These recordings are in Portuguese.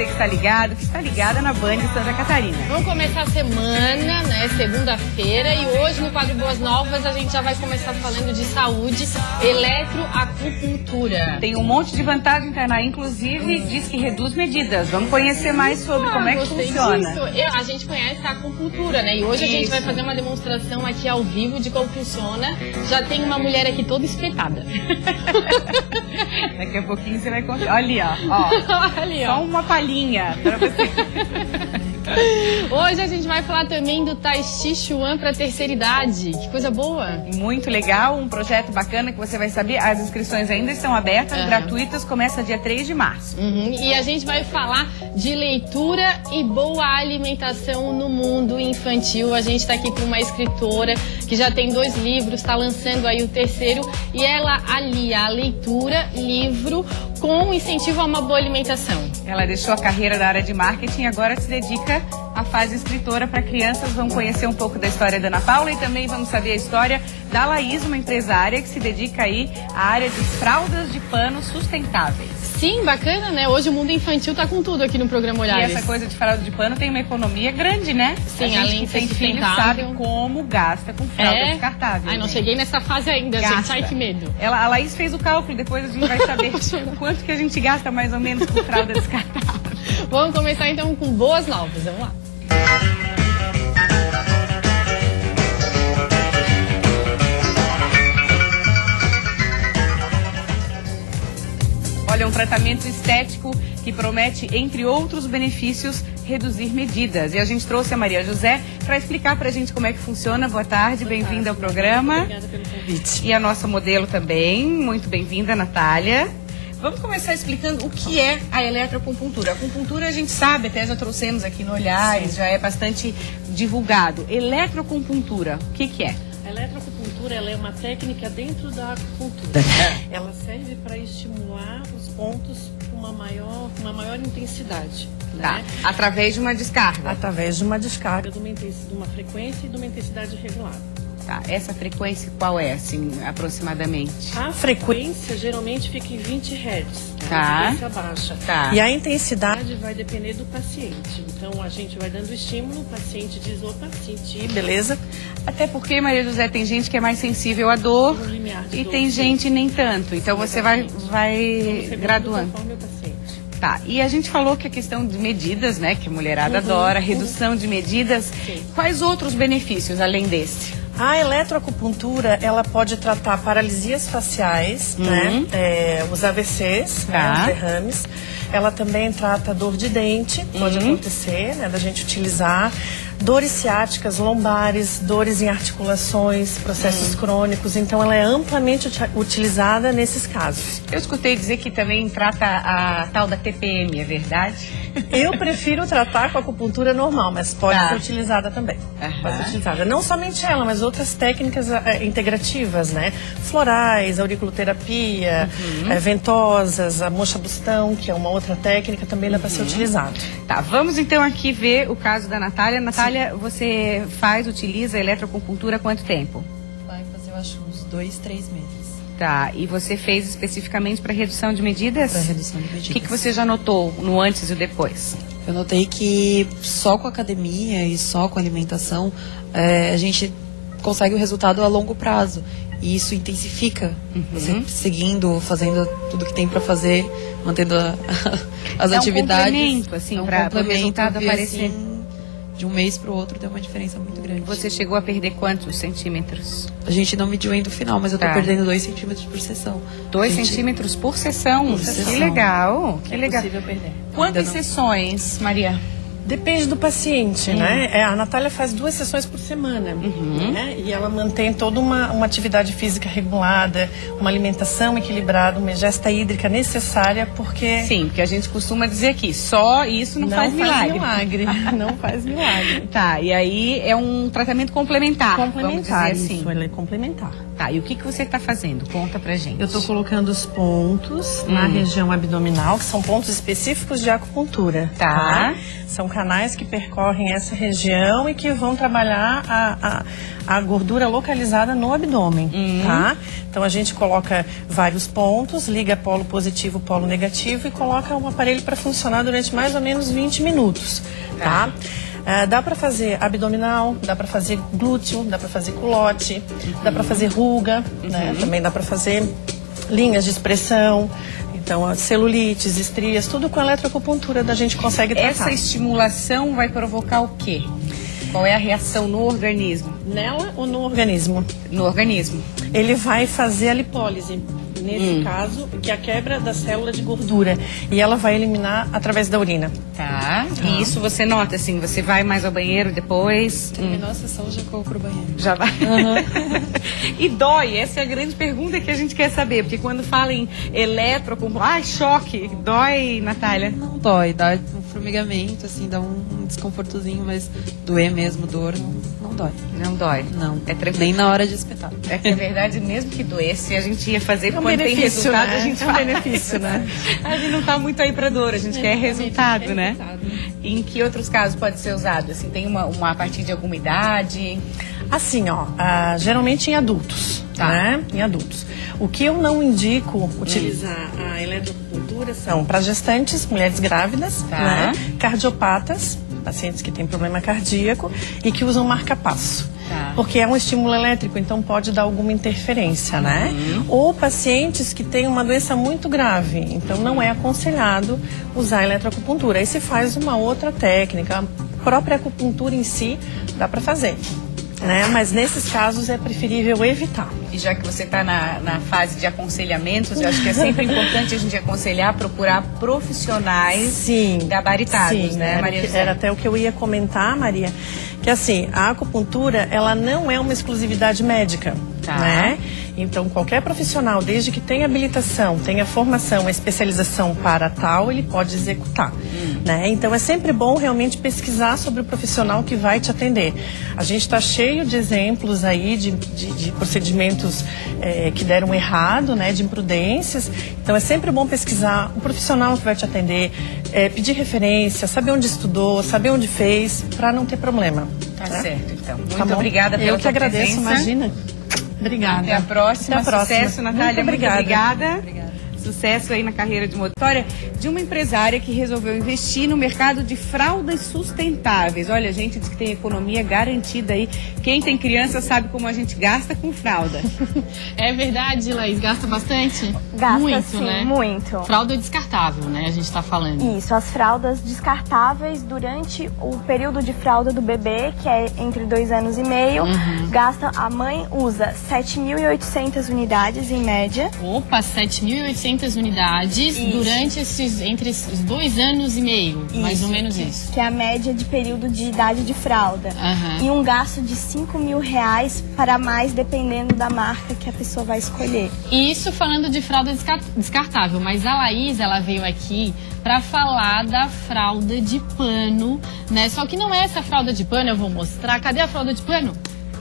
você que está ligado, que está ligada na Band de Santa Catarina. Vamos começar a semana, né? Segunda-feira, e hoje no quadro Boas Novas a gente já vai começar falando de saúde, eletroacupuntura. Tem um monte de vantagem, Tainá, inclusive diz que reduz medidas. Vamos conhecer mais sobre como é que funciona. A gente conhece a acupuntura, né? E hoje a gente vai fazer uma demonstração aqui ao vivo de como funciona. Já tem uma mulher aqui toda espetada. Daqui a pouquinho você vai contar. Olha ali, ó. Ali, ó. Só uma palhinha para você. Hoje a gente vai falar também do Tai Chi Chuan para terceira idade. Que coisa boa. Muito legal, um projeto bacana que você vai saber. As inscrições ainda estão abertas, gratuitas, começa dia 3 de março. E a gente vai falar de leitura e boa alimentação no mundo infantil. A gente está aqui com uma escritora que já tem 2 livros, está lançando aí o terceiro, e ela alia a leitura, livro, com incentivo a uma boa alimentação. Ela deixou a carreira da área de marketing e agora se dedica à fase escritora para crianças. Vamos conhecer um pouco da história da Ana Paula e também vamos saber a história da Laís, uma empresária que se dedica aí à área de fraldas de pano sustentáveis. Sim, bacana, né? Hoje o mundo infantil tá com tudo aqui no programa Olhares. E essa coisa de fralda de pano tem uma economia grande, né? Sim, além de ser filho sabe como gasta com fralda descartável. Ai, não cheguei nessa fase ainda, gente. Ai, que medo. A Laís fez o cálculo, depois a gente vai saber o quanto que a gente gasta mais ou menos com fralda descartável. Vamos começar então com boas novas, vamos lá. Olha, um tratamento estético que promete, entre outros benefícios, reduzir medidas. E a gente trouxe a Maria José para explicar para a gente como é que funciona. Boa tarde, bem-vinda ao programa. Obrigada pelo convite. E a nossa modelo também, muito bem-vinda, Natália. Vamos começar explicando o que é a eletroacupuntura. A acupuntura a gente sabe, até já trouxemos aqui no Olhares, já é bastante divulgado. Eletroacupuntura, o que é? A eletroacupuntura ela é uma técnica dentro da acupuntura. Ela serve para estimular os pontos com uma maior intensidade. Tá. Né? Através de uma descarga. Através de uma descarga, de uma frequência e de uma intensidade regular. Tá. Essa frequência qual é, assim, aproximadamente? A frequência geralmente fica em 20 Hz. Tá. A frequência baixa. Tá. E a intensidade vai depender do paciente. Então a gente vai dando estímulo, o paciente diz, opa, senti, beleza? Até porque, Maria José, tem gente que é mais sensível à dor Um limiar de e dor, tem sim. gente nem tanto. Então você vai graduando. Conforme o paciente. Tá, e a gente falou que a questão de medidas, né, que a mulherada adora, redução de medidas. Sim. Quais outros benefícios além desse? A eletroacupuntura, ela pode tratar paralisias faciais, né? Os AVCs, né? Os derrames. Ela também trata dor de dente, pode acontecer, né? Da gente utilizar. Dores ciáticas, lombares, dores em articulações, processos crônicos. Então, ela é amplamente utilizada nesses casos. Eu escutei dizer que também trata a tal da TPM, é verdade? Eu prefiro tratar com a acupuntura normal, mas pode ser utilizada também. Pode ser utilizada. Não somente ela, mas outras técnicas integrativas, né? Florais, auriculoterapia, ventosas, a mocha-bustão, que é uma outra técnica, também dá para ser utilizada. Tá, vamos então aqui ver o caso da Natália. Natália, você utiliza a eletroacupuntura há quanto tempo? Vai fazer, eu acho, uns 2, 3 meses. Tá, e você fez especificamente para redução de medidas? Para redução de medidas. O que você já notou no antes e o depois? Eu notei que só com a academia e só com a alimentação, a gente consegue o resultado a longo prazo. E isso intensifica. Você seguindo, fazendo tudo que tem para fazer, mantendo as atividades. Um complemento, assim, para o resultado aparecer. Assim, de um mês para o outro deu uma diferença muito grande. Você chegou a perder quantos centímetros? A gente não mediu ainda o final, mas eu tô perdendo 2 centímetros por sessão. 2 centímetros por sessão? Que legal, que legal. É possível perder. Quantas sessões, Maria? Depende do paciente, né? A Natália faz 2 sessões por semana, né? E ela mantém toda uma atividade física regulada, uma alimentação equilibrada, uma ingesta hídrica necessária, porque... Sim, porque a gente costuma dizer que só isso não faz milagre. Não faz milagre. Tá, e aí é um tratamento complementar. Complementar, vamos dizer assim. isso, ele é complementar. Tá, e o que você está fazendo? Conta pra gente. Eu estou colocando os pontos na região abdominal, que são pontos específicos de acupuntura. Tá. São canais que percorrem essa região e que vão trabalhar a gordura localizada no abdômen, tá? Então a gente coloca vários pontos, liga polo positivo, polo negativo e coloca um aparelho para funcionar durante mais ou menos 20 minutos, tá? Dá para fazer abdominal, dá para fazer glúteo, dá para fazer culote, dá para fazer ruga, né? Também dá para fazer linhas de expressão. Então, celulites, estrias, tudo com eletroacupuntura da gente consegue tratar. Essa estimulação vai provocar o quê? Qual é a reação no organismo? Nela ou no organismo? No organismo. Ele vai fazer a lipólise, nesse caso, que é a quebra da célula de gordura. E ela vai eliminar através da urina. Tá. E isso você nota, assim, você vai mais ao banheiro depois? Terminou a sessão, já corro pro banheiro. Já vai? E dói? Essa é a grande pergunta que a gente quer saber. Porque quando fala em choque. Dói, Natália? Não dói, dá um formigamento, assim, dá um desconfortozinho, mas doer mesmo, dor, não dói. Não dói? Não, é tranquilo. Nem na hora de espetar. É que, na verdade, mesmo que doesse, a gente ia fazer, um quando tem resultado, né? a gente faz. Benefício, né? A gente não tá muito aí pra dor, a gente quer resultado, né? Em que outros casos pode ser usado? Assim, tem uma a partir de alguma idade? Assim, ó, geralmente em adultos, né? Em adultos. O que eu não indico utilizar a eletroacupuntura são para gestantes, mulheres grávidas, né? Cardiopatas, pacientes que têm problema cardíaco e que usam marca-passo. Porque é um estímulo elétrico, então pode dar alguma interferência, né? Ou pacientes que têm uma doença muito grave, então não é aconselhado usar a eletroacupuntura. Aí se faz uma outra técnica, a própria acupuntura em si dá para fazer, né? Mas nesses casos é preferível evitar. E já que você está na fase de aconselhamentos, eu acho que é sempre importante a gente aconselhar, procurar profissionais gabaritados, né, Maria José? Era até o que eu ia comentar, Maria, que assim, a acupuntura, ela não é uma exclusividade médica, né? Então, qualquer profissional, desde que tenha habilitação, tenha formação, especialização para tal, ele pode executar, né? Então, é sempre bom realmente pesquisar sobre o profissional que vai te atender. A gente está cheio de exemplos aí de procedimentos que deram errado, né? De imprudências. Então, é sempre bom pesquisar o profissional que vai te atender, pedir referência, saber onde estudou, saber onde fez, para não ter problema. Tá certo, então. Muito obrigada pela Eu que agradeço, imagina. Obrigada. Até a próxima. Até a próxima. Sucesso, Natália. Muito obrigada. Obrigada. Sucesso aí na carreira de motora de uma empresária que resolveu investir no mercado de fraldas sustentáveis. Olha, a gente diz que tem economia garantida aí. Quem tem criança sabe como a gente gasta com fralda. É verdade, Laís? Gasta bastante? Gasta, muito, sim, né? muito. Fralda descartável, né? A gente tá falando. Isso, as fraldas descartáveis durante o período de fralda do bebê, que é entre 2 anos e meio, a mãe usa 7.800 unidades em média. Opa, 7.800 unidades durante entre esses 2 anos e meio, mais ou menos isso. Que é a média de período de idade de fralda. E um gasto de R$5.000 para mais, dependendo da marca que a pessoa vai escolher. Isso falando de fralda descartável, mas a Laís, ela veio aqui para falar da fralda de pano, né? Só que não é essa fralda de pano, eu vou mostrar. Cadê a fralda de pano?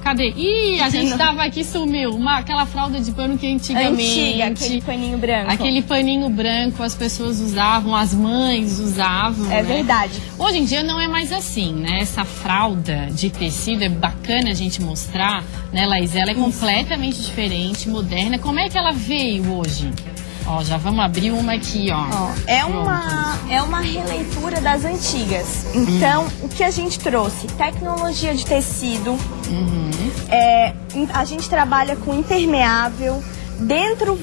Cadê? Ih, a gente tava aqui, sumiu. Aquela fralda de pano que antigamente... aquele paninho branco. Aquele paninho branco as pessoas usavam, as mães usavam, É verdade. Hoje em dia não é mais assim, né? Essa fralda de tecido é bacana a gente mostrar, né, Laís? Ela é completamente diferente, moderna. Como é que ela veio hoje? Ó, já vamos abrir uma aqui, ó. É uma releitura das antigas. Então, o que a gente trouxe? Tecnologia de tecido. A gente trabalha com impermeável. Dentro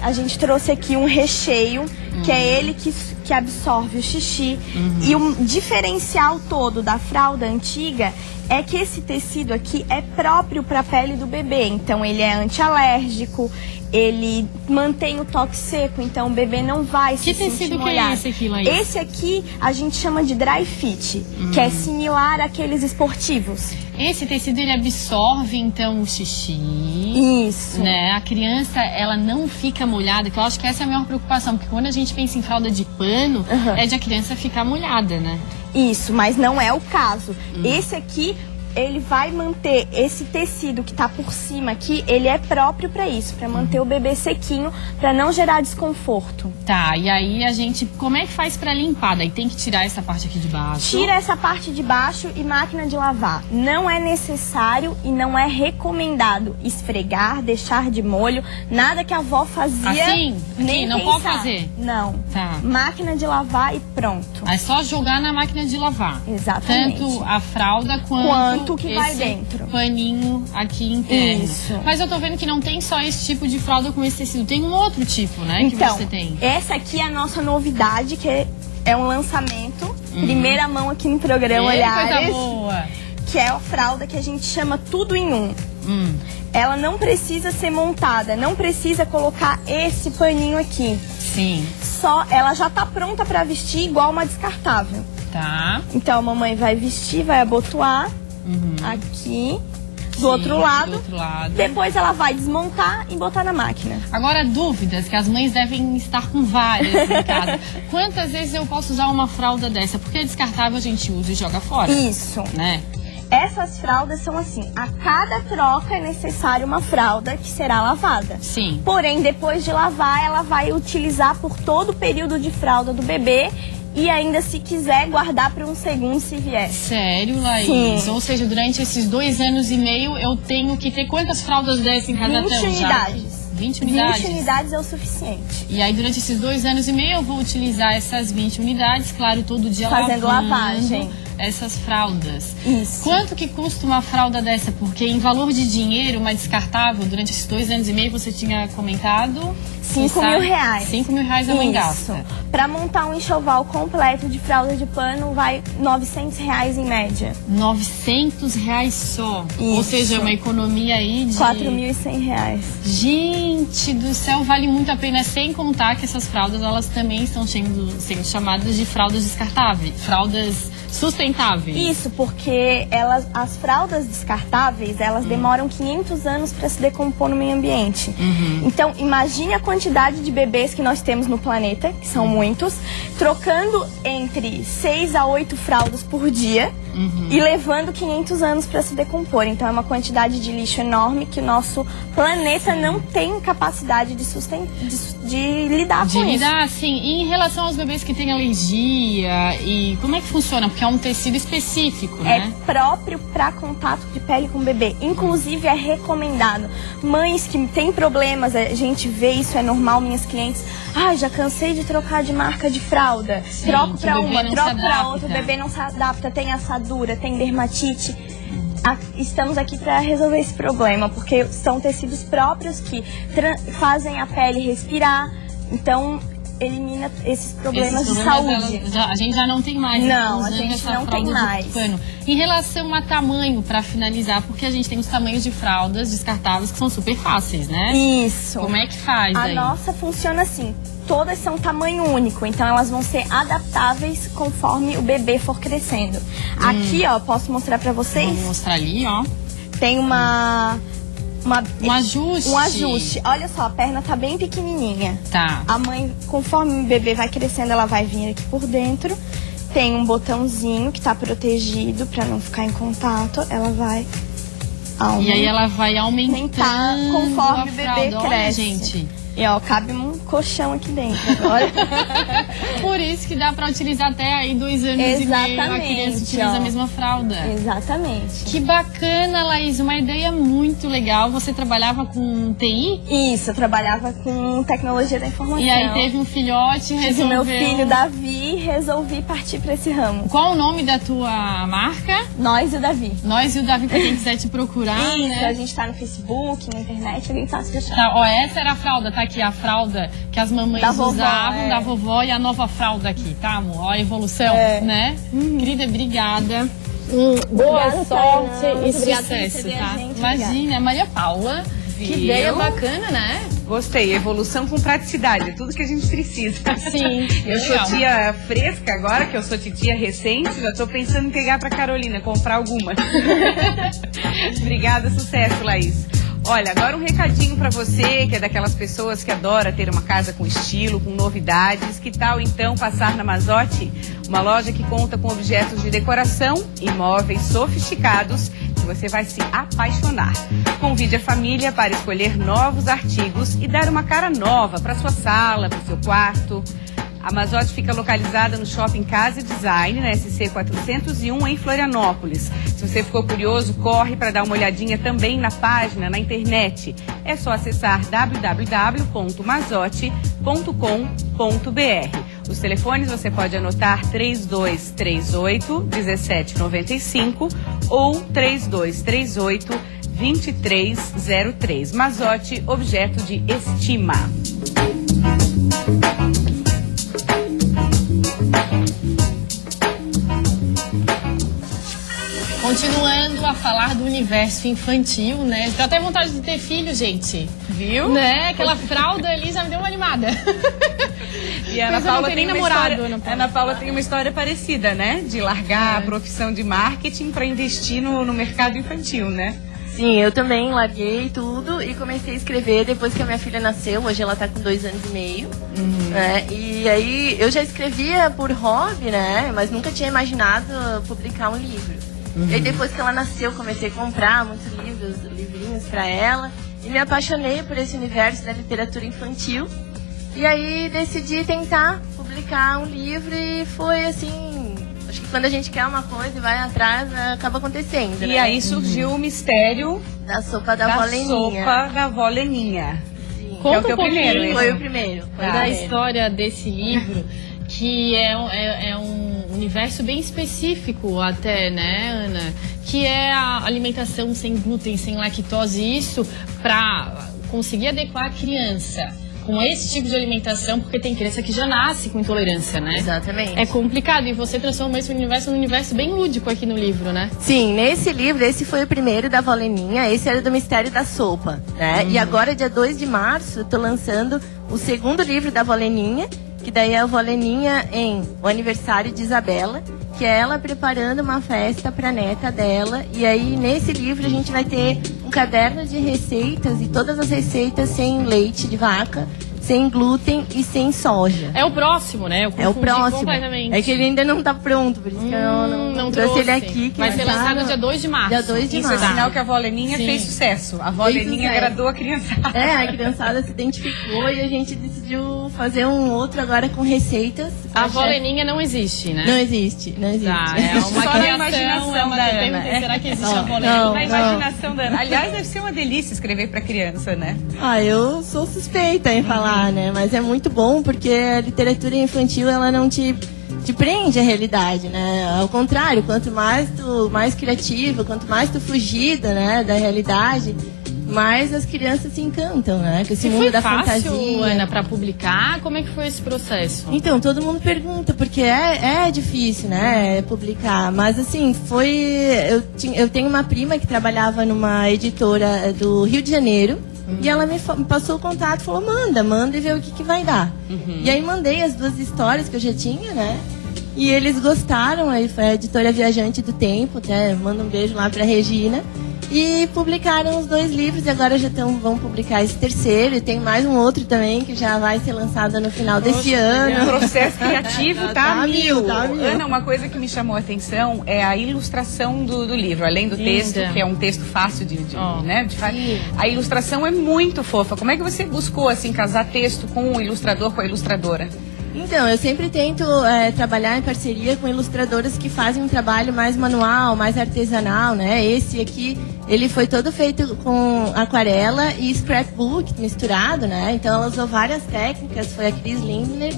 a gente trouxe aqui um recheio, que é ele que absorve o xixi. E o diferencial todo da fralda antiga é que esse tecido aqui é próprio para a pele do bebê. Então, ele é antialérgico, ele mantém o toque seco, então o bebê não vai se sentir molhado. Que tecido que é esse aqui, Laís? Esse aqui a gente chama de dry fit, que é similar àqueles esportivos. Esse tecido, ele absorve, então, o xixi. Isso. Né? A criança, ela não fica molhada, que eu acho que essa é a maior preocupação, porque quando a gente pensa em fralda de pano, é de a criança ficar molhada, né? Isso, mas não é o caso. Esse aqui ele vai manter esse tecido que tá por cima aqui, ele é próprio para isso, para manter o bebê sequinho, para não gerar desconforto. Tá, e aí a gente, como é que faz para limpar? Daí tem que tirar essa parte aqui de baixo. Tira essa parte de baixo e máquina de lavar. Não é necessário e não é recomendado esfregar, deixar de molho, nada que a avó fazia. Assim? Nem não pensar. pode fazer? Não. Tá. Máquina de lavar e pronto. É só jogar na máquina de lavar. Exatamente. Tanto a fralda quanto que esse vai dentro. paninho aqui interno. Isso. Mas eu tô vendo que não tem só esse tipo de fralda com esse tecido, tem um outro tipo, né, Então, que você tem. essa aqui é a nossa novidade, que é um lançamento, primeira mão aqui no programa Olhares. Coisa boa. Que é a fralda que a gente chama tudo em um. Ela não precisa ser montada, não precisa colocar esse paninho aqui. Sim. Só ela já tá pronta para vestir igual uma descartável. Tá. Então a mamãe vai vestir, vai abotoar aqui do outro lado. Depois ela vai desmontar e botar na máquina. Agora, dúvidas que as mães devem estar com várias em casa. Quantas vezes eu posso usar uma fralda dessa? Porque é descartável, a gente usa e joga fora. Isso. Né? Essas fraldas são assim, a cada troca é necessário uma fralda que será lavada. Sim. Porém, depois de lavar, ela vai utilizar por todo o período de fralda do bebê e ainda, se quiser, guardar para um segundo se vier. Sério, Laís? Sim. Ou seja, durante esses 2 anos e meio, eu tenho que ter quantas fraldas dessas em casa? 20 unidades. 20 unidades? 20 unidades é o suficiente. E aí, durante esses 2 anos e meio, eu vou utilizar essas 20 unidades, claro, todo dia fazendo lavagem. Essas fraldas. Isso. Quanto que custa uma fralda dessa? Porque em valor de dinheiro, uma descartável, durante esses 2 anos e meio, você tinha comentado... 5 mil reais. 5 mil reais a mãe gasta. Para montar um enxoval completo de fralda de pano, vai 900 reais em média. 900 reais só. Isso. Ou seja, uma economia aí de... 4.100 reais. Gente do céu, vale muito a pena. Sem contar que essas fraldas, elas também estão sendo chamadas de fraldas descartáveis. Fraldas sustentáveis. Isso, porque as fraldas descartáveis, elas demoram 500 anos para se decompor no meio ambiente. Então, imagine a quantidade de bebês que nós temos no planeta, que são muitos, trocando entre 6 a 8 fraldas por dia e levando 500 anos para se decompor. Então, é uma quantidade de lixo enorme que o nosso planeta não tem capacidade de lidar com isso. Sim. E em relação aos bebês que têm alergia, e como é que funciona? Porque é um tecido específico, né? É próprio para contato de pele com o bebê. Inclusive, é recomendado. Mães que têm problemas, a gente vê isso, é normal, minhas clientes. Já cansei de trocar de marca de fralda. Sim, troco para uma, troco para outra, o adapta. bebê não se adapta, tem assadura, tem dermatite. Estamos aqui para resolver esse problema, porque são tecidos próprios que fazem a pele respirar. Então, elimina esses problemas de saúde. A gente já não tem mais. Não, a gente não tem mais. Pano. Em relação a tamanho, para finalizar, porque a gente tem os tamanhos de fraldas descartáveis que são super fáceis, né? Isso. Como é que faz A aí? nossa funciona assim. Todas são tamanho único, então elas vão ser adaptáveis conforme o bebê for crescendo. Aqui, ó, posso mostrar para vocês? Vou mostrar ali, ó. Tem um ajuste. Um ajuste. Olha só, a perna tá bem pequenininha. Tá. A mãe, conforme o bebê vai crescendo, ela vai vir aqui por dentro. Tem um botãozinho que tá protegido para não ficar em contato. Ela vai aumentar. E aí ela vai aumentando conforme o bebê fralda. cresce. Olha, gente. E ó, cabe um colchão aqui dentro agora. Por isso que dá pra utilizar até aí 2 anos e meio. A criança utiliza a mesma fralda. Exatamente. Que bacana, Laís. Uma ideia muito legal. Você trabalhava com TI? Isso, eu trabalhava com tecnologia da informação. E aí teve um filhote, resolveu... meu filho, Davi, resolvi partir pra esse ramo. Qual o nome da tua marca? Nós e o Davi. Nós e o Davi, pra quem quiser te procurar, Isso, né? a gente tá no Facebook, na internet, é bem fácil de achar. Tá, ó, essa era a fralda, tá aqui a fralda que as mamães usavam, da vovó, e a nova fralda aqui, tá, amor? Ó, a evolução, né? Querida, obrigada. Boa sorte e sucesso, tá? Imagina, Maria Paula, que ideia bacana, né? Gostei, evolução com praticidade, é tudo que a gente precisa. Sim. Eu sou tia fresca agora, que eu sou titia recente, já tô pensando em pegar pra Carolina, comprar alguma. Obrigada, sucesso, Laís. Olha, agora um recadinho pra você, que é daquelas pessoas que adora ter uma casa com estilo, com novidades. Que tal, então, passar na Mazotti? Uma loja que conta com objetos de decoração e móveis sofisticados que você vai se apaixonar. Convide a família para escolher novos artigos e dar uma cara nova para sua sala, para o seu quarto. A Mazotti fica localizada no Shopping Casa e Design, na SC 401, em Florianópolis. Se você ficou curioso, corre para dar uma olhadinha também na página, na internet. É só acessar www.mazotti.com.br. Os telefones você pode anotar 3238-1795 ou 3238-2303. Mazotti, objeto de estima. Continuando a falar do universo infantil, né? Dá até vontade de ter filho, gente. Viu? Né? Aquela fralda ali já me deu uma animada. E a Ana Paula tem uma história, Ana Paula tem uma história parecida, né? De largar a profissão de marketing para investir no mercado infantil, né? Sim, eu também larguei tudo e comecei a escrever depois que a minha filha nasceu. Hoje ela tá com 2 anos e meio. Né? E aí eu já escrevia por hobby, né? Mas nunca tinha imaginado publicar um livro. E aí depois que ela nasceu, comecei a comprar muitos livrinhos para ela. E me apaixonei por esse universo da literatura infantil. E aí decidi tentar publicar um livro e foi assim... Acho que quando a gente quer uma coisa e vai atrás, acaba acontecendo, né? E aí surgiu o mistério da sopa da avó Leninha. Sopa da avó Leninha. Sim. Conta é o teu primeiro. Foi o primeiro. Foi da história desse livro, que é um universo bem específico até, né, Ana? Que é a alimentação sem glúten, sem lactose. Isso para conseguir adequar a criança com esse tipo de alimentação, porque tem criança que já nasce com intolerância, né? Exatamente. É complicado e você transforma esse universo num universo bem lúdico aqui no livro, né? Sim, nesse livro, esse foi o primeiro da avó Leninha, esse era do Mistério da Sopa, né? E agora, dia 2 de março, eu tô lançando o segundo livro da avó Leninha, que daí é a avó Leninha em O Aniversário de Isabela, que é ela preparando uma festa para a neta dela. E aí, nesse livro, a gente vai ter um caderno de receitas e todas as receitas sem leite de vaca, sem glúten e sem soja. É o próximo, né? É o próximo. Completamente. É que ele ainda não tá pronto, por isso que eu não trouxe ele aqui. Que vai ser lançado dia 2 de março. Dia 2 de Isso março. é sinal que a avó Leninha fez sucesso. A avó Leninha agradou a criançada. É, a criançada se identificou e a gente decidiu fazer um outro agora com receitas. A avó Leninha não existe, né? Não existe, não existe. Tá, é uma Só na imaginação da Ana. Será que existe a avó Leninha? Na imaginação da Ana. Aliás, deve ser uma delícia escrever para criança, né? Ah, eu sou suspeita em falar, né? Mas é muito bom porque a literatura infantil, ela não te prende à realidade, né? Ao contrário, quanto mais criativo, quanto mais tu fugida, né, da realidade, mais as crianças se encantam, né? Com esse mundo da fantasia. Foi fácil, Ana, para publicar? Como é que foi esse processo? Então, todo mundo pergunta, porque é difícil, né, publicar. Mas, assim, eu tenho uma prima que trabalhava numa editora do Rio de Janeiro. E ela me passou o contato e falou, manda e vê o que vai dar. E aí mandei as 2 histórias que eu já tinha, né? E eles gostaram, aí foi a editora Viajante do Tempo, até manda um beijo lá pra Regina. E publicaram os 2 livros e agora já vão publicar esse terceiro. E tem mais um outro também que já vai ser lançado no final desse ano. O processo criativo tá mil. Tá mil. Ana, uma coisa que me chamou a atenção é a ilustração do livro. Além do texto, que é um texto fácil de fazer. A ilustração é muito fofa. Como é que você buscou assim casar texto com o ilustrador, com a ilustradora? Então, eu sempre tento trabalhar em parceria com ilustradoras que fazem um trabalho mais manual, mais artesanal, né? Esse aqui, ele foi todo feito com aquarela e scrapbook misturado, né? Então, ela usou várias técnicas. Foi a Cris Lindner,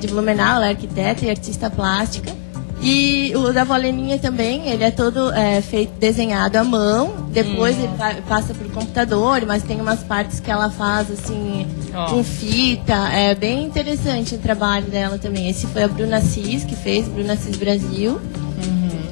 de Blumenau, ela é arquiteta e artista plástica. E o da avó Leninha também, ele é todo desenhado à mão. Depois ele passa por computador, mas tem umas partes que ela faz assim, com fita. É bem interessante o trabalho dela também. Esse foi a Bruna Cis que fez, Bruna Cis Brasil.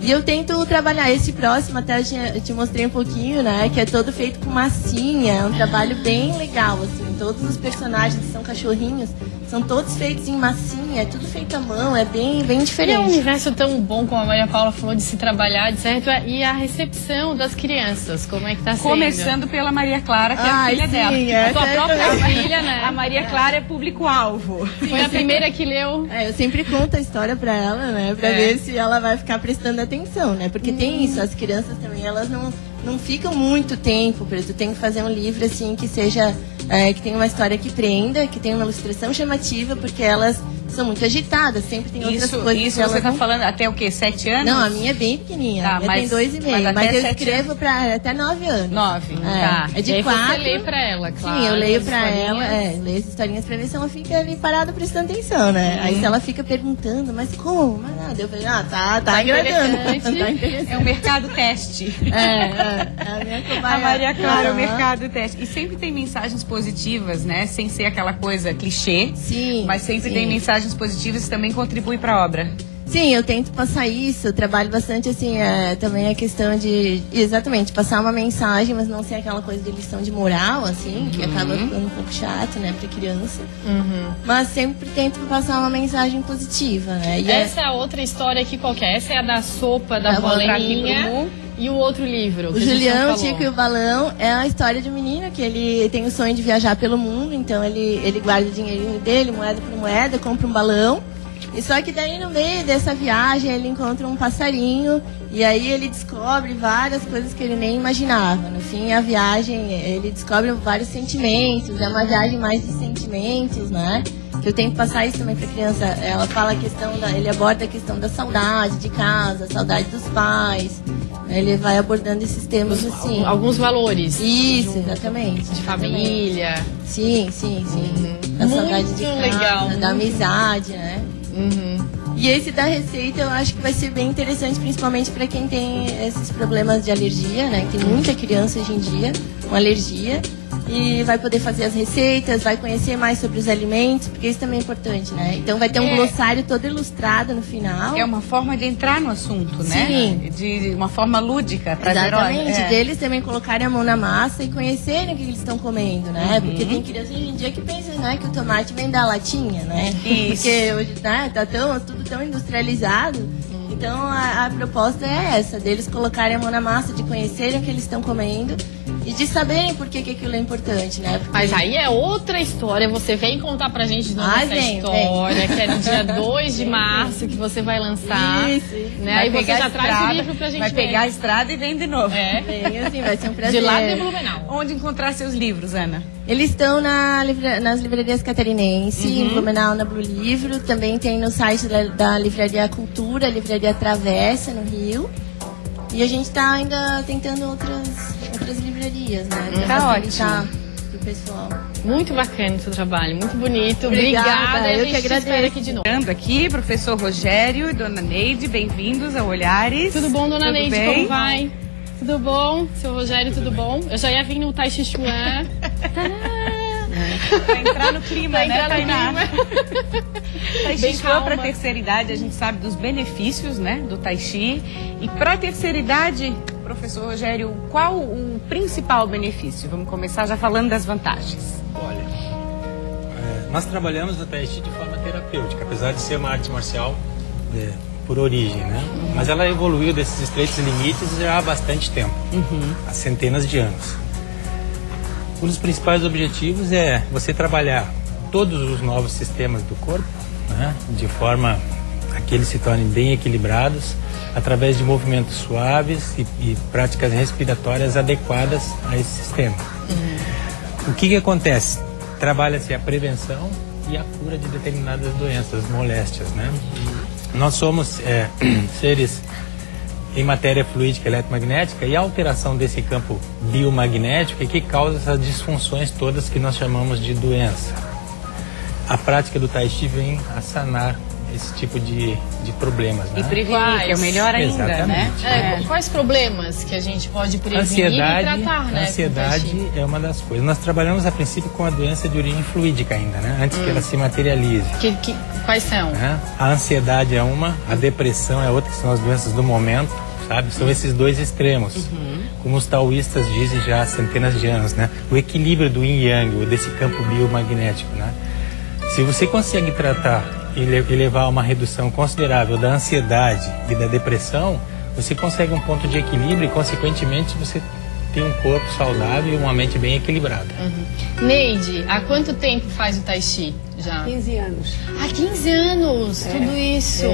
E eu tento trabalhar esse próximo, até eu te mostrei um pouquinho, né? Que é todo feito com massinha. É um trabalho bem legal, assim. Todos os personagens que são cachorrinhos são todos feitos em massinha, é tudo feito à mão, é bem diferente. E é um universo tão bom, como a Maria Paula falou, de se trabalhar, de certo? E a recepção das crianças, como é que tá sendo? Começando pela Maria Clara, que é a filha dela. A tua própria filha, né? A Maria Clara é público-alvo. Foi a primeira que leu. Eu sempre conto a história pra ela, né? Pra ver se ela vai ficar prestando atenção. atenção, né? Porque tem isso, as crianças também, elas não ficam muito tempo preso. Tu tem que fazer um livro, assim, que seja... que tenha uma história que prenda, que tenha uma ilustração chamativa, porque elas são muito agitadas, sempre tem outras coisas. Isso você está falando até o quê? 7 anos? Não, a minha é bem pequenininha. Tá, a minha tem 2,5. Mas eu escrevo para até 9 anos. 9, tá. É de 4. Você lê pra ela, claro. Sim, eu leio pra ela, leio as historinhas pra ver se ela fica ali parada prestando atenção, né? Aí se ela fica perguntando, mas como? Mas nada. Eu falei, tá agradando. Tá interessante. É o mercado teste. A minha cobaia. A Maria Clara, o mercado teste. E sempre tem mensagens positivas, né? Sem ser aquela coisa clichê. Sim. Mas sempre tem mensagens positivas que também contribuem para a obra. Sim, eu tento passar isso. Eu trabalho bastante, assim, também a questão de, exatamente, passar uma mensagem, mas não ser aquela coisa de lição de moral, assim, que acaba ficando um pouco chato, né, pra criança. Mas sempre tento passar uma mensagem positiva, né? E essa é a outra história aqui qualquer. Essa é a da sopa, da bolinha. E o outro livro? O Julião, o Tico e o Balão é a história de um menino que ele tem o sonho de viajar pelo mundo, então ele guarda o dinheirinho dele, moeda por moeda, compra um balão. E só que daí no meio dessa viagem ele encontra um passarinho e aí ele descobre várias coisas que ele nem imaginava. No fim, a viagem, ele descobre vários sentimentos, é uma viagem mais de sentimentos, né? Que eu tento passar isso também pra criança. Ela fala a questão ele aborda a questão da saudade de casa, saudade dos pais. Ele vai abordando esses temas assim. Alguns valores. Isso, exatamente. De família. Sim. A saudade de casa, legal. Da amizade, né? E esse da receita eu acho que vai ser bem interessante, principalmente para quem tem esses problemas de alergia, né? Tem muita criança hoje em dia com alergia. E vai poder fazer as receitas, vai conhecer mais sobre os alimentos, porque isso também é importante, né? Então vai ter um glossário todo ilustrado no final. É uma forma de entrar no assunto, né? Sim. De uma forma lúdica, exatamente, deles também colocarem a mão na massa e conhecerem o que eles estão comendo, né? Porque tem crianças hoje em dia que pensam, né, que o tomate vem da latinha, né? Isso. Porque hoje tá tudo tão industrializado. Então a proposta é essa, deles colocarem a mão na massa, de conhecerem o que eles estão comendo e de saberem por que aquilo é importante, né? Porque... Mas aí é outra história, você vem contar pra gente de novo essa história, que é no dia 2 de março que você vai lançar. Isso. Né? Aí você já traz o livro pra gente vai pegar a estrada e vem de novo. Vem assim, vai ser um prazer. De lá de Blumenau. Onde encontrar seus livros, Ana? Eles estão nas livrarias catarinense, em Blumenau, na Blue Livro. Também tem no site da Livraria Cultura, Livraria Travessa, no Rio. E a gente está ainda tentando outras livrarias, né? Tá ótimo. Pro pessoal. Muito bacana o seu trabalho, muito bonito. Obrigada, eu que agradeço. Aqui de novo. Aqui, professor Rogério e dona Neide, bem-vindos ao Olhares. Tudo bom, dona Neide? Bem? Como vai? Tudo bom? Seu Rogério, tudo bom? Eu já ia vir no Tai Chi Chuan. Pra entrar no clima, né, Tainá? Tai Chi Chuan para a terceira idade, a gente sabe dos benefícios, né, do Tai Chi. E para a terceira idade, professor Rogério, qual o principal benefício? Vamos começar já falando das vantagens. Olha, nós trabalhamos o Tai Chi de forma terapêutica, apesar de ser uma arte marcial por origem, né? Mas ela evoluiu desses estreitos limites já há bastante tempo, há centenas de anos. Um dos principais objetivos é você trabalhar todos os novos sistemas do corpo, né? De forma a que eles se tornem bem equilibrados, através de movimentos suaves e práticas respiratórias adequadas a esse sistema. O que acontece? Trabalha-se a prevenção e a cura de determinadas doenças, moléstias, né? Nós somos seres em matéria fluídica eletromagnética e a alteração desse campo biomagnético é que causa essas disfunções todas que nós chamamos de doença. A prática do Tai Chi vem a sanar esse tipo de problemas, né? E prevenir, que é o melhor ainda, exatamente, né? Quais problemas que a gente pode prevenir ansiedade, e tratar, né? Ansiedade é uma das coisas. Nós trabalhamos a princípio com a doença de origem fluídica ainda, né? Antes que ela se materialize. Quais são? A ansiedade é uma, a depressão é outra, que são as doenças do momento, sabe? São esses dois extremos. Como os taoístas dizem já há centenas de anos, né? O equilíbrio do yin e yang, desse campo biomagnético, né? Se você consegue tratar e levar a uma redução considerável da ansiedade e da depressão, você consegue um ponto de equilíbrio e, consequentemente, você tem um corpo saudável e uma mente bem equilibrada. Neide, há quanto tempo faz o Tai Chi? já? 15 anos. 15 anos, tudo isso.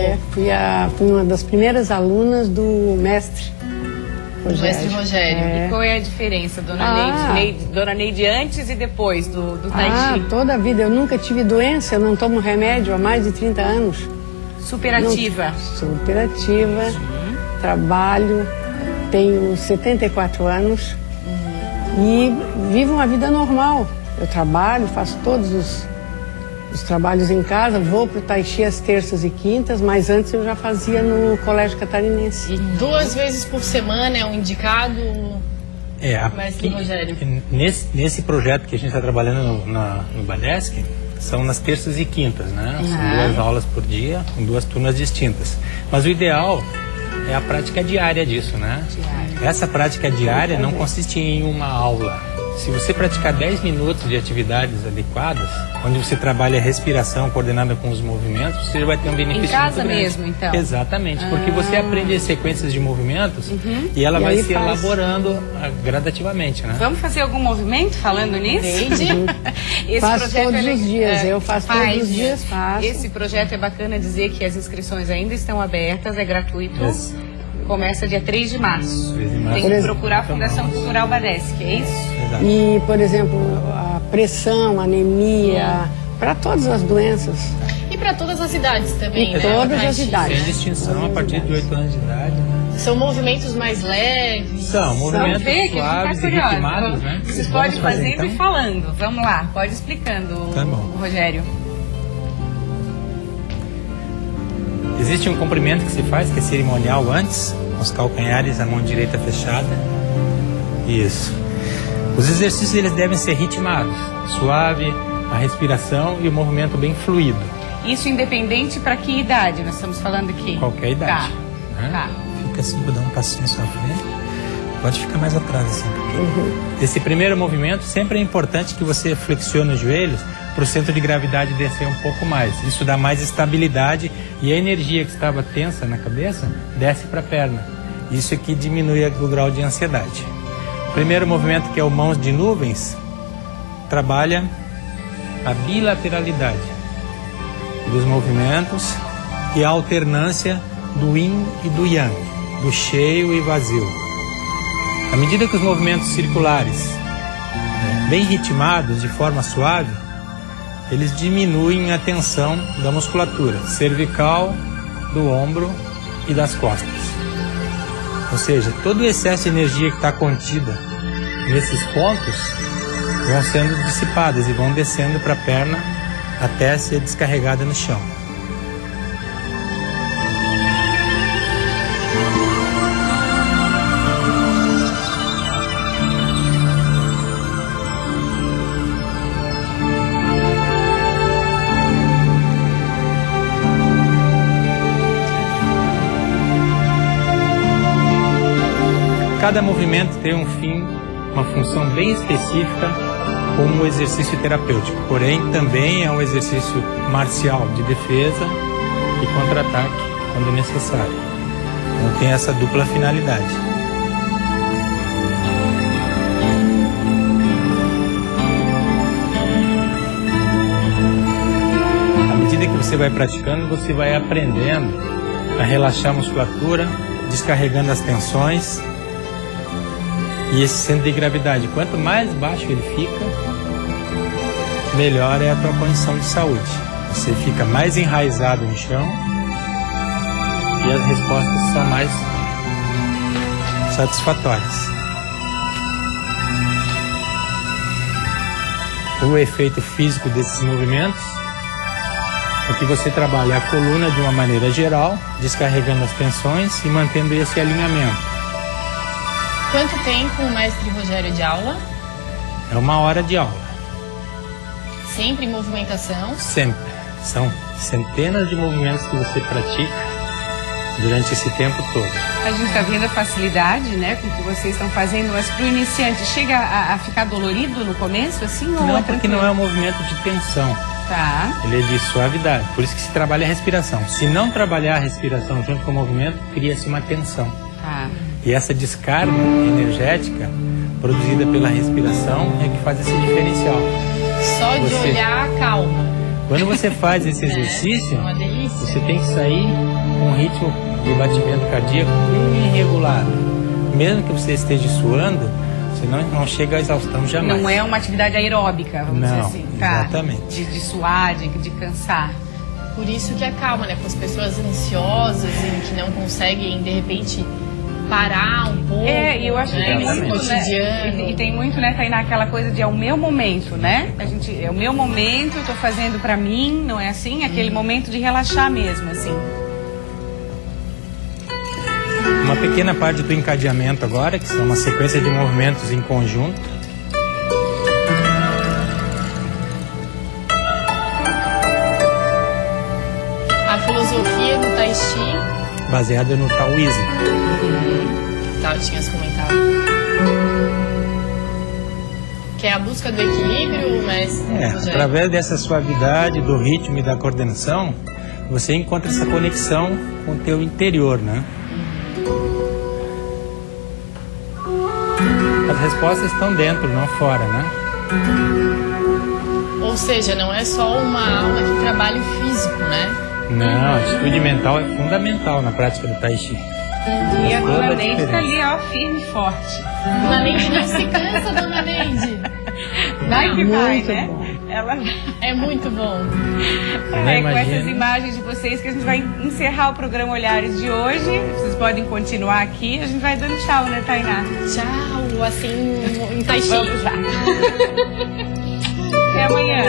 Fui uma das primeiras alunas do mestre Rogério. Mestre Rogério. E qual é a diferença, Dona Neide, antes e depois do Tai Chi? Toda a vida. Eu nunca tive doença, eu não tomo remédio há mais de 30 anos. Superativa. Superativa. Trabalho, tenho 74 anos e vivo uma vida normal. Eu trabalho, faço todos os trabalhos em casa, vou para o Tai Chi às terças e quintas, mas antes eu já fazia no Colégio Catarinense. E 2 vezes por semana é um indicado, mestre Rogério? Nesse projeto que a gente está trabalhando no Badesc, são nas terças e quintas, né? São 2 aulas por dia, com 2 turmas distintas. Mas o ideal é a prática diária disso, né? Essa prática diária não consiste em uma aula. Se você praticar 10 minutos de atividades adequadas, onde você trabalha a respiração coordenada com os movimentos, você já vai ter um benefício em casa muito grande. mesmo, então? Exatamente, porque você aprende as sequências de movimentos e ela vai se elaborando gradativamente, né? Vamos fazer algum movimento falando nisso? Faço todos os dias, eu faço todos os dias. Esse projeto é bacana dizer que as inscrições ainda estão abertas, é gratuito. Começa dia 3 de março. Tem que procurar a Fundação Cultural Badesc, é isso? Exato. E, por exemplo, a pressão, anemia, para todas as doenças. E para todas as idades também, né? Todas as idades. Sem distinção a partir de 8 anos de idade, né? São movimentos mais leves? São movimentos suaves e curiosa. ritmados, né? Vocês podem fazendo e falando. Vamos lá, pode explicando, Rogério. Existe um comprimento que se faz, que é cerimonial antes, com os calcanhares, a mão direita fechada. Isso. Os exercícios eles devem ser ritmados, suave, a respiração e o movimento bem fluido. Isso independente para que idade nós estamos falando aqui? Qualquer idade. Né? Fica assim, vou dar um passinho à sua frente. Pode ficar mais atrás assim. Esse primeiro movimento sempre é importante que você flexione os joelhos para o centro de gravidade descer um pouco mais. Isso dá mais estabilidade e a energia que estava tensa na cabeça desce para a perna. Isso aqui diminui o grau de ansiedade. O primeiro movimento, que é o mãos de nuvens, trabalha a bilateralidade dos movimentos e a alternância do yin e do yang, do cheio e vazio. À medida que os movimentos circulares, bem ritmados, de forma suave, eles diminuem a tensão da musculatura cervical, do ombro e das costas. Ou seja, todo o excesso de energia que está contida nesses pontos vão sendo dissipadas e vão descendo para a perna até ser descarregada no chão. Cada movimento tem um fim, uma função bem específica como um exercício terapêutico. Porém, também é um exercício marcial de defesa e contra-ataque quando necessário. Então tem essa dupla finalidade. À medida que você vai praticando, você vai aprendendo a relaxar a musculatura, descarregando as tensões. E esse centro de gravidade, quanto mais baixo ele fica, melhor é a tua condição de saúde. Você fica mais enraizado no chão e as respostas são mais satisfatórias. O efeito físico desses movimentos é que você trabalha a coluna de uma maneira geral, descarregando as tensões e mantendo esse alinhamento. Quanto tempo o mestre Rogério de aula? É 1 hora de aula. Sempre em movimentação? Sempre. São centenas de movimentos que você pratica durante esse tempo todo. A gente está vendo a facilidade, né, com que vocês estão fazendo, mas para o iniciante chega a ficar dolorido no começo, assim? Não, porque não é um movimento de tensão. Tá. Ele é de suavidade, por isso que se trabalha a respiração. Se não trabalhar a respiração junto com o movimento, cria-se uma tensão. Tá. E essa descarga energética produzida pela respiração é que faz esse diferencial. Só de olhar, calma. Quando você faz esse exercício, uma delícia. você tem que sair com um ritmo de batimento cardíaco bem regular. Mesmo que você esteja suando, você não chega à exaustão jamais. Não é uma atividade aeróbica, vamos dizer assim. Tá? Exatamente. De suar, de cansar. Por isso que acalma, né? Com as pessoas ansiosas e que não conseguem, de repente, parar um pouco. E eu acho que tem muito, cotidiano. Né? E tem muito, né, Tainá, aquela coisa de é o meu momento, né? É o meu momento, eu tô fazendo pra mim, não é assim? Aquele momento de relaxar mesmo, assim. Uma pequena parte do encadeamento agora, que são uma sequência de movimentos em conjunto. A filosofia do Tai Chi. Baseada no taoísmo. Tá, eu tinha comentado. Que é a busca do equilíbrio, mas... Através dessa suavidade, do ritmo e da coordenação, você encontra essa conexão com o teu interior, né? As respostas estão dentro, não fora, né? Ou seja, não é só uma aula que trabalha o físico, né? Não, a atitude mental é fundamental na prática do Tai Chi. E a dona Neide está ali, ó, firme e forte. Dona Neide não se cansa, dona Neide. Vai que vai, né? Ela é muito bom. Com essas imagens de vocês que a gente vai encerrar o programa Olhares de hoje. Vocês podem continuar aqui. A gente vai dando tchau, né, Tainá? Tchau, assim, em Tai Chi. Vamos lá. Até amanhã.